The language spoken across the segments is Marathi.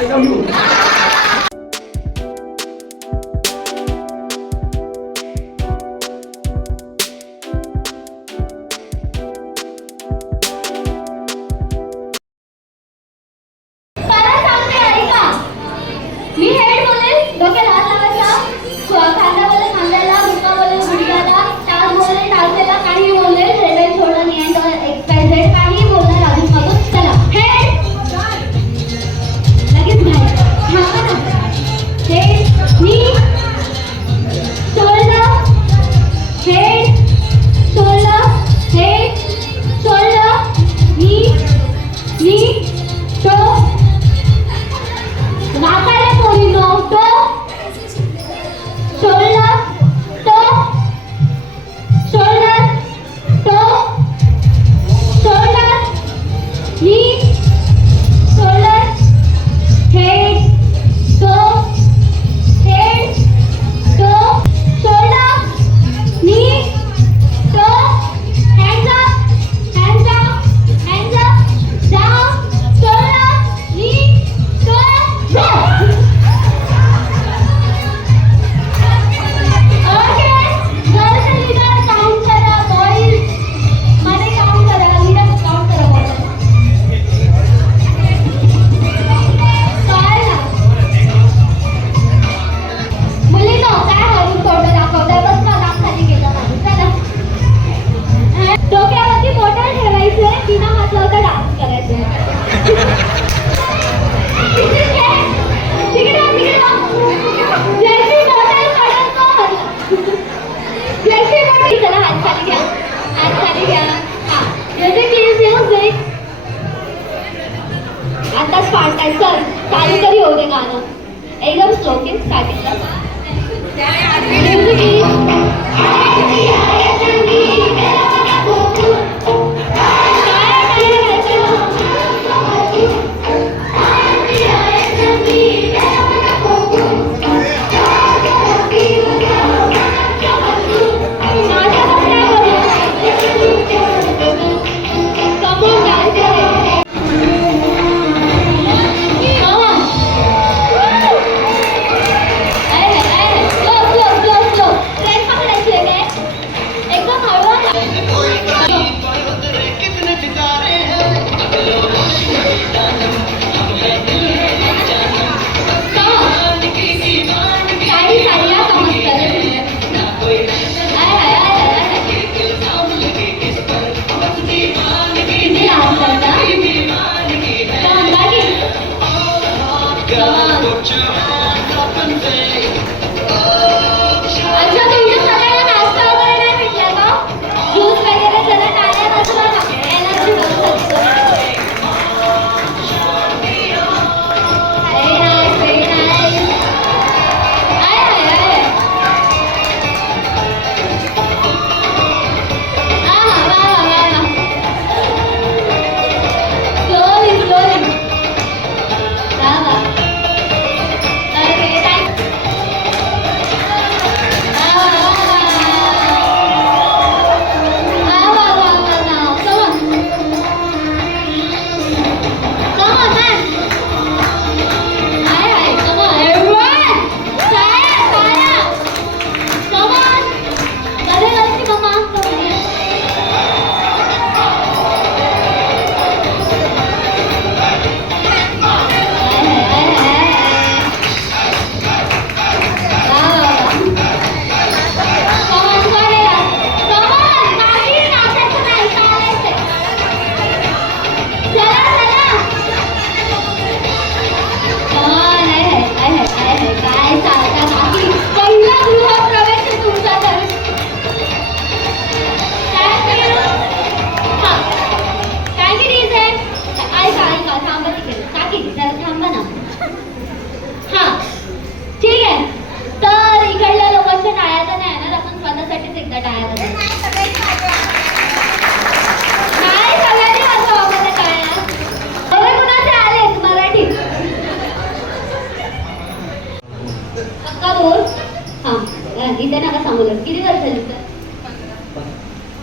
Ai, meu ஸ்டார்டிங்கில்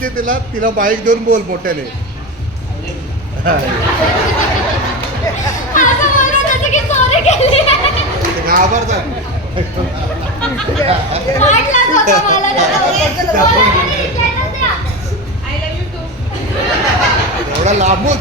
सांगितले तिला तिला बाईक देऊन बोल मोठ्याने. एवढा लांबून.